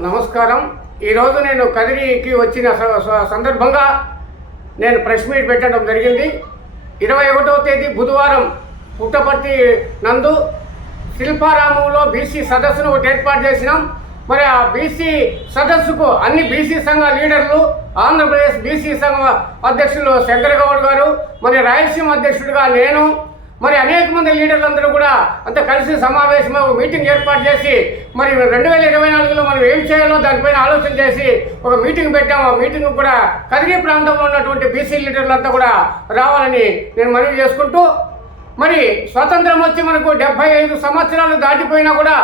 నమస్కారం. ఈరోజు నేను కదిరికి వచ్చిన స- సందర్భంగా నేను ప్రెస్ మీట్ పెట్టడం జరిగింది. ఇరవై ఒకటవ తేదీ బుధవారం పుట్టపర్తి నందు శిల్పారామంలో బీసీ సదస్సును ఒకటి ఏర్పాటు చేసినాం. మరి ఆ బీసీ సదస్సుకు అన్ని బీసీ సంఘ లీడర్లు ఆంధ్రప్రదేశ్ బీసీ సంఘ అధ్యక్షులు శంకర్ గౌడ్ గారు మరి రాయలసీమ అధ్యక్షుడిగా నేను మరి అనేక మంది లీడర్లందరూ కూడా అంత కలిసి సమావేశం ఒక మీటింగ్ ఏర్పాటు చేసి మరి రెండు వేల ఇరవై నాలుగులో మనం ఏం చేయాలో దానిపైన ఆలోచన చేసి ఒక మీటింగ్ పెట్టాము ఆ మీటింగ్ కూడా కదిరి ప్రాంతంలో ఉన్నటువంటి బీసీ లీడర్లంతా కూడా రావాలని నేను మనవి చేసుకుంటూ మరి స్వతంత్రం వచ్చి మనకు డెబ్బై ఐదు సంవత్సరాలు దాటిపోయినా కూడా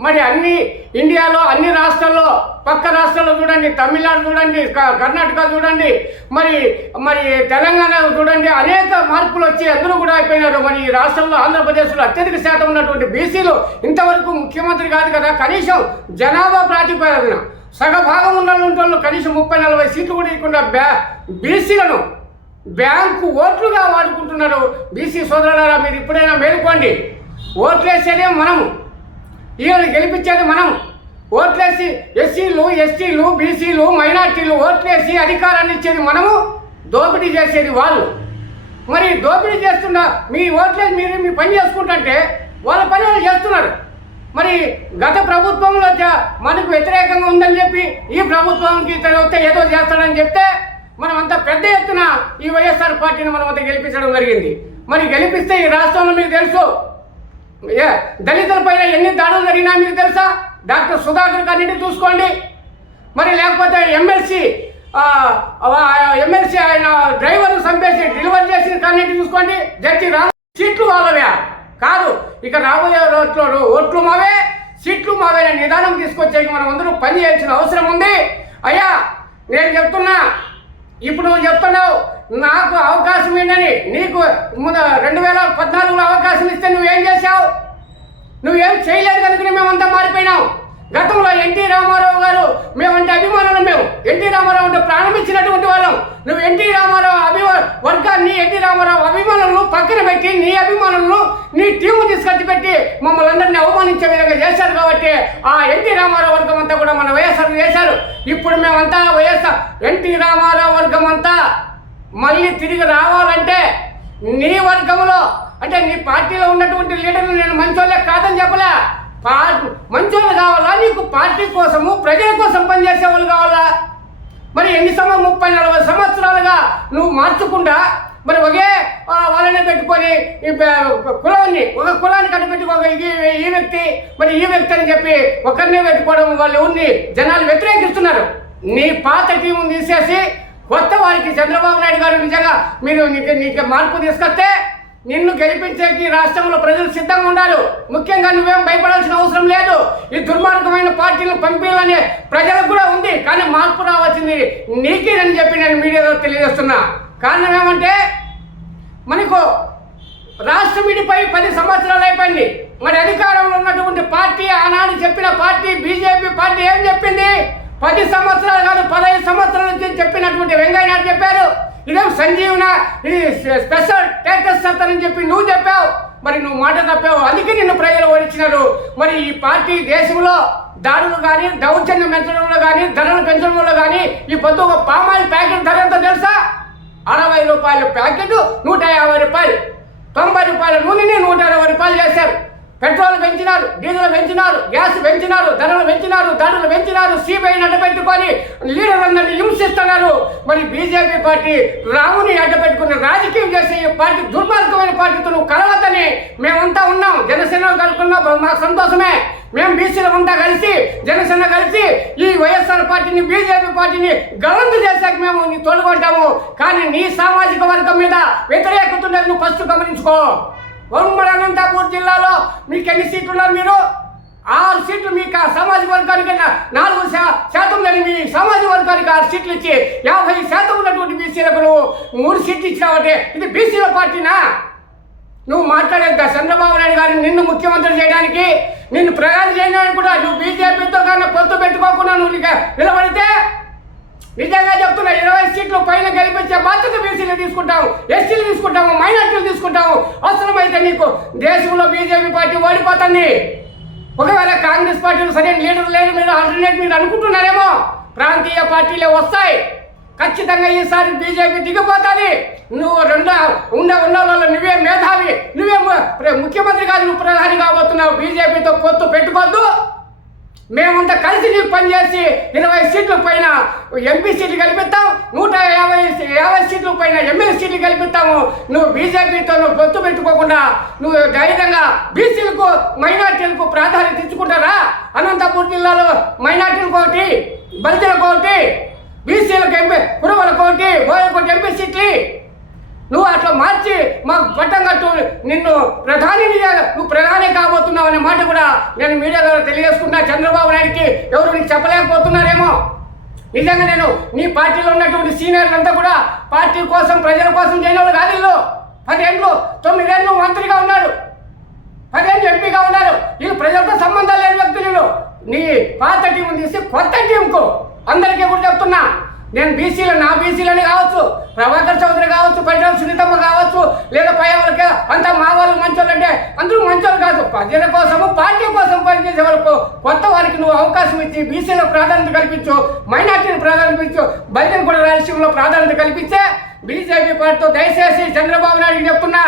మరి అన్ని ఇండియాలో అన్ని రాష్ట్రాల్లో పక్క రాష్ట్రాల్లో చూడండి తమిళనాడు చూడండి క- కర్ణాటక చూడండి మరి మరి తెలంగాణ చూడండి అనేక మార్పులు వచ్చి అందరూ కూడా అయిపోయినారు. మరి ఈ రాష్ట్రంలో ఆంధ్రప్రదేశ్లో అత్యధిక శాతం ఉన్నటువంటి బీసీలు ఇంతవరకు ముఖ్యమంత్రి కాదు కదా కనీసం జనాభా ప్రాతిపదికన. సగభాగం ఉన్న వాళ్ళు కనీసం ముప్పై నలభై సీట్లు కూడా ఇవ్వకుండా బ్యా బీసీలను బ్యాంకు ఓట్లుగా వాడుకుంటున్నారు. బీసీ సోదరులారా మీరు ఇప్పుడైనా మేలుకోండి. ఓట్లేసేదే మనము ఈయన గెలిపించేది మనం. ఓట్లేసి ఎస్సీలు ఎస్టీలు బీసీలు మైనార్టీలు ఓట్లేసి అధికారాన్ని ఇచ్చేది మనము దోపిడీ చేసేది వాళ్ళు. మరి దోపిడీ చేస్తున్న మీ ఓట్లేసి మీరు మీ పని చేసుకుంటుంటే వాళ్ళ పని వాళ్ళు చేస్తున్నారు. మరి గత ప్రభుత్వంలో మనకు వ్యతిరేకంగా ఉందని చెప్పి ఈ ప్రభుత్వానికి ఇతను ఏదో చేస్తాడని చెప్తే మనం అంత పెద్ద ఎత్తున ఈ వైఎస్ఆర్ పార్టీని మనం అంత గెలిపించడం జరిగింది. మరి గెలిపిస్తే ఈ రాష్ట్రంలో మీకు తెలుసు దళితుల పైన ఎన్ని దాడులు జరిగినా మీకు తెలుసా? డాక్టర్ సుధాకర్ గారిని చూసుకోండి. మరి లేకపోతే ఎమ్మెల్సీ ఎమ్మెల్సీ ఆయన డ్రైవర్ చంపేసి డెలివరీ చేసిన కానీ చూసుకోండి. జడ్జి రా సీట్లు వాళ్ళవే. కాదు ఇక రాబోయే రోజుల్లో ఓట్లు మావే. సీట్లు మావే నిదానం తీసుకొచ్చేకి మనం అందరూ పని చేయాల్సిన అవసరం ఉంది. అయ్యా నేను చెప్తున్నా ఇప్పుడు నువ్వు చెప్తున్నావు నాకు అవకాశం ఏంటని నీకు రెండు వేల పద్నాలుగులో అవకాశం ఇస్తే నువ్వేం చేశావు? నువ్వేం చేయలేదు కనుక మేమంతా మారిపోయినావు గతంలో ఎన్టీ రామారావు గారు మేమంటే అభిమానులు మేము. ఎన్టీ రామారావు అంటే ప్రారంభించినటువంటి వాళ్ళం. నువ్వు ఎన్టీ రామారావు అభిమా వర్గాన్ని ఎన్టీ రామారావు అభిమానులను పక్కన పెట్టి నీ అభిమానులను నీ టీము తీసుకొచ్చి పెట్టి మమ్మల్ని అందరినీ అవమానించే విధంగా చేశారు కాబట్టి ఆ ఎన్టీ రామారావు వర్గం అంతా కూడా మన వైఎస్ఆర్ చేశారు ఇప్పుడు మేమంతా వైఎస్ఆర్ ఎన్టీ రామారావు వర్గం అంతా మళ్ళీ తిరిగి రావాలంటే నీ వర్గంలో అంటే నీ పార్టీలో ఉన్నటువంటి లీడర్లు నేను మంచోళ్ళే కాదని చెప్పలే. పార్టీ మంచోళ్ళు కావాలా? నీకు పార్టీ కోసము ప్రజల కోసం పనిచేసే వాళ్ళు కావాలా? మరి ఎన్ని సంవ ముప్పై నలభై సంవత్సరాలుగా నువ్వు మార్చకుండా మరి ఒకే వాళ్ళనే పెట్టుకొని ఈ కులాన్ని ఒక కులాన్ని కనిపెట్టి ఒక ఈ- ఈ వ్యక్తి మరి ఈ వ్యక్తి అని చెప్పి ఒకరినే పెట్టుకోవడం వాళ్ళు ఎవరిని జనాలు వ్యతిరేకిస్తున్నారు. నీ పాత టీం తీసేసి కొత్త వారికి చంద్రబాబు నాయుడు గారు నిజంగా మీరు నీకు నీకు మార్పు తీసుకొస్తే నిన్ను గెలిపించేకి రాష్ట్రంలో ప్రజలు సిద్ధంగా ఉన్నారు ముఖ్యంగా నువ్వేం భయపడాల్సిన అవసరం లేదు. ఈ దుర్మార్గమైన పార్టీలు పంపించాలనే ప్రజలకు కూడా ఉంది. కానీ మార్పు రావాల్సింది నీకేనని చెప్పి నేను మీడియాలో తెలియజేస్తున్నా. కారణం ఏమంటే మనకు రాష్ట్రం విడిపై పది సంవత్సరాలు అయిపోయింది. మరి అధికారంలో ఉన్నటువంటి పార్టీ ఆనాడు చెప్పిన పార్టీ బీజేపీ పార్టీ ఏం చెప్పింది? పది సంవత్సరాలు కాదు పదహైదు సంవత్సరాల నుంచి చెప్పినటువంటి వెంకయ్య నాయుడు చెప్పారు. ఇదేం సంజీవన? ఇది స్పెషల్ టేటస్ అని చెప్పి నువ్వు చెప్పావు. మరి నువ్వు మాట తప్పావు. అందుకే నిన్ను ప్రజలు ఓడించినారు. మరి ఈ పార్టీ దేశంలో దాడులు కానీ దౌర్జన్యం పెంచడంలో కానీ ధరలు పెంచడంలో కానీ ఈ పొద్దు ఒక పామాయిల్ ప్యాకెట్ ధర ఎంత తెలుసా? అరవై రూపాయల ప్యాకెట్ నూట యాభై రూపాయలు. తొంభై రూపాయల నూనెని నూట అరవై రూపాయలు చేశారు. పెట్రోల్ పెంచినారు డీజిల్ పెంచినారు గ్యాస్ పెంచినారు ధరలు పెంచినారు ధరలు పెంచినారు సిబిఐని అడ్డపెట్టుకొని లీడర్లందరినీ హింసిస్తున్నారు. మరి బీజేపీ పార్టీ రాముని అడ్డపెట్టుకుని రాజకీయం చేసే ఈ పార్టీ దుర్మార్గమైన పార్టీతో నువ్వు కలవద్దని మేమంతా ఉన్నాం. జనసేన కలుపుకున్నాం మాకు సంతోషమే. మేము బీసీలు అంతా కలిసి జనసేన కలిసి ఈ వైఎస్ఆర్ పార్టీని బీజేపీ పార్టీని గవంతు చేశాక మేము నీ తోడుకుంటాము కానీ నీ సామాజిక వర్గం మీద వ్యతిరేకత ఉండేది నువ్వు ఫస్ట్ గమనించుకో. ఉమ్మడి అనంతపూర్ జిల్లాలో మీకు ఎన్ని సీట్లు ఉన్నారు మీరు? ఆరు సీట్లు మీకు ఆ సామాజిక వర్గానికి నాలుగు శాతం లేని మీ సామాజిక వర్గానికి ఆరు సీట్లు ఇచ్చి యాభై శాతం ఉన్నటువంటి బీసీలకు నువ్వు మూడు సీట్లు ఇచ్చినావంటే ఇది బీసీల పార్టీనా? నువ్వు మాట్లాడేద్దా చంద్రబాబు నాయుడు గారు నిన్ను ముఖ్యమంత్రి చేయడానికి నిన్ను ప్రధాని చేయడానికి కూడా నువ్వు బీజేపీతో కన్నా పొత్తు పెట్టుకోకుండా నువ్వు నీకు నిలబడితే నిజంగా చెప్తున్నా ఇరవై సీట్లు పైన గెలిపించే బాధ్యత బీసీలు తీసుకుంటాము ఎస్సీలు తీసుకుంటాము మైనార్టీలు తీసుకుంటాము అవసరమైతే నీకు దేశంలో బీజేపీ పార్టీ ఓడిపోతుంది. ఒకవేళ కాంగ్రెస్ పార్టీలో సరైన లీడర్ లేదు మీరు ఆల్టర్నేట్ మీరు అనుకుంటున్నారేమో ప్రాంతీయ పార్టీలే వస్తాయి. ఖచ్చితంగా ఈసారి బీజేపీ దిగిపోతుంది. నువ్వు రెండో ఉన్న ఉన్న వాళ్ళు నువ్వే మేధావి నువ్వే ముఖ్యమంత్రి కాదు నువ్వు ప్రధాని కాబోతున్నావు. బీజేపీతో పొత్తు పెట్టుకోవద్దు మేమంతా కలిసి నీకు పనిచేసి ఇరవై సీట్ల పైన ఎంపీ సీట్లు కల్పిస్తాం నూట యాభై యాభై సీట్ల పైన ఎమ్మెల్యే సీట్లు కల్పిస్తాము నువ్వు బీజేపీతో నువ్వు పొత్తు పెట్టుకోకుండా నువ్వు ధైర్యంగా బీసీలకు మైనార్టీలకు ప్రాధాన్యత ఇచ్చుకుంటారా? అనంతపూర్ జిల్లాలో మైనార్టీలకు ఒకటి బలిజలకు ఒకటి. బీసీలకు ఎంపీ కురువలకు ఒకటి బోయలకు ఎంపీ సీట్లు. నువ్వు అట్లా మార్చి మాకు పట్టం కట్టు. నిన్ను ప్రధాని నువ్వు ప్రధాని కాబోతున్నావు అనే మాట కూడా నేను మీడియా ద్వారా తెలియజేసుకుంటా. చంద్రబాబు నాయుడికి ఎవరు నీకు చెప్పలేకపోతున్నారేమో. నిజంగా నేను నీ పార్టీలో ఉన్నటువంటి సీనియర్లంతా కూడా పార్టీ కోసం ప్రజల కోసం చేయని వాళ్ళు కాదు ఇల్లు పదేళ్ళు తొమ్మిదేళ్ళు మంత్రిగా ఉన్నారు. పదేళ్ళు ఎంపీగా ఉన్నారు. వీళ్ళు ప్రజలతో సంబంధాలు లేని వ్యక్తులు నీ పాత టీం తీసి కొత్త టీంకు అందరికీ కూడా చెప్తున్నా. నేను బీసీలు నా బీసీలని కావచ్చు ప్రభాకర్ చౌదరి కావచ్చు పరిటాల సునీతమ్మ కావచ్చు లేదా పై వాళ్ళకి అంతా మా వాళ్ళు మంచోళ్ళు అంటే అందరూ మంచోళ్ళు కాదు. ప్రజల కోసము పార్టీ కోసం పనిచేసే వాళ్ళకు కొత్త వారికి నువ్వు అవకాశం ఇచ్చి బీసీలో ప్రాధాన్యత కల్పించు మైనార్టీని ప్రాధాన్యత ఇచ్చు బలిజన్ కూడా రాయలసీమలో ప్రాధాన్యత కల్పిస్తే బీజేపీ పార్టీతో దయచేసి చంద్రబాబు నాయుడు చెప్తున్నా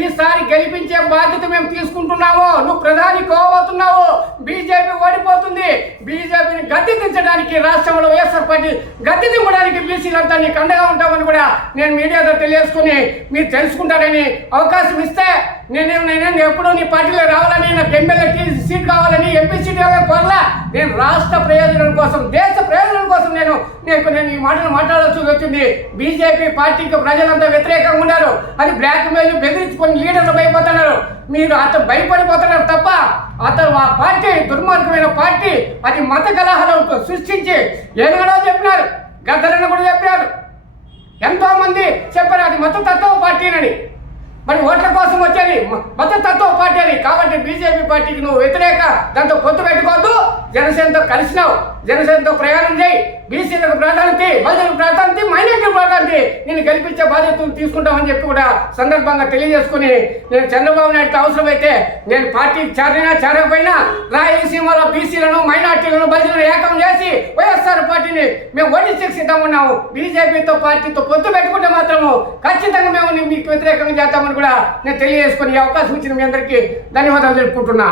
ఈసారి గెలిపించే బాధ్యత మేము తీసుకుంటున్నాము. నువ్వు ప్రధాని కోబోతున్నావు బీజేపీ ఓడిపోతుంది. బీజేపీని గద్దె దించడానికి రాష్ట్రంలో వైఎస్ఆర్ పార్టీ గద్దె దింపడానికి బీసీలంతా నీకు అండగా ఉంటామని కూడా నేను మీడియాతో తెలియజేసుకుని మీరు తెలుసుకుంటారని అవకాశం ఇస్తే నేను నేను ఎప్పుడూ నీ పార్టీలో రావాలని నాకు ఎమ్మెల్యే సీట్ కావాలని ఎంపీ సీట్ కావాలని కోరలా. నేను రాష్ట్ర ప్రయోజనం కోసం దేశ ప్రయోజనం కోసం నేను నేను నేను ఈ మాటలు మాట్లాడాల్సి వచ్చింది. బీజేపీ పార్టీకి ప్రజలంతా వ్యతిరేకంగా ఉన్నారు. అది బ్లాక్ మెయిల్ బెదిరించుకొని లీడర్లు భయపోతున్నారు మీరు అతను భయపడిపోతున్నారు తప్ప అతను ఆ పార్టీ దుర్మార్గమైన పార్టీ అది మత కలహాలను సృష్టించి ఏనాడో చెప్పినారు గద్దరన్న కూడా చెప్పినారు. ఎంతో మంది చెప్పారు అది మత తత్వ పార్టీనని మరి ఓట్ల కోసం వచ్చేది మ- మత తత్వ పార్టీ అని కాబట్టి బీజేపీ పార్టీకి నువ్వు వ్యతిరేక దాంతో పొత్తు పెట్టుకోవద్దు. జనసేనతో కలిసినావు. జనసేనతో ప్రయాణం చేయి. బీసీలకు ప్రాధాన్యత బదులకు ప్రాధాన్యత మైనార్టీ ప్రాధాన్యత నేను గెలిపించే బాధ్యతను తీసుకుంటామని చెప్పి కూడా సందర్భంగా తెలియజేసుకుని నేను చంద్రబాబు నాయుడుతో అవసరమైతే నేను పార్టీ చేరినా చేరకపోయినా రాయలసీమలో బీసీలను మైనార్టీలను బదులను ఏకం చేసి వైఎస్ఆర్ పార్టీని మేము ఓడించే సిద్ధంగా ఉన్నాము. బీజేపీతో పార్టీతో పొత్తు పెట్టుకుంటే మాత్రము ఖచ్చితంగా మేము మీకు వ్యతిరేకంగా చేస్తామని కూడా నేను తెలియజేసుకుని అవకాశం ఇచ్చిన మీ అందరికీ ధన్యవాదాలు తెలుపుకుంటున్నా.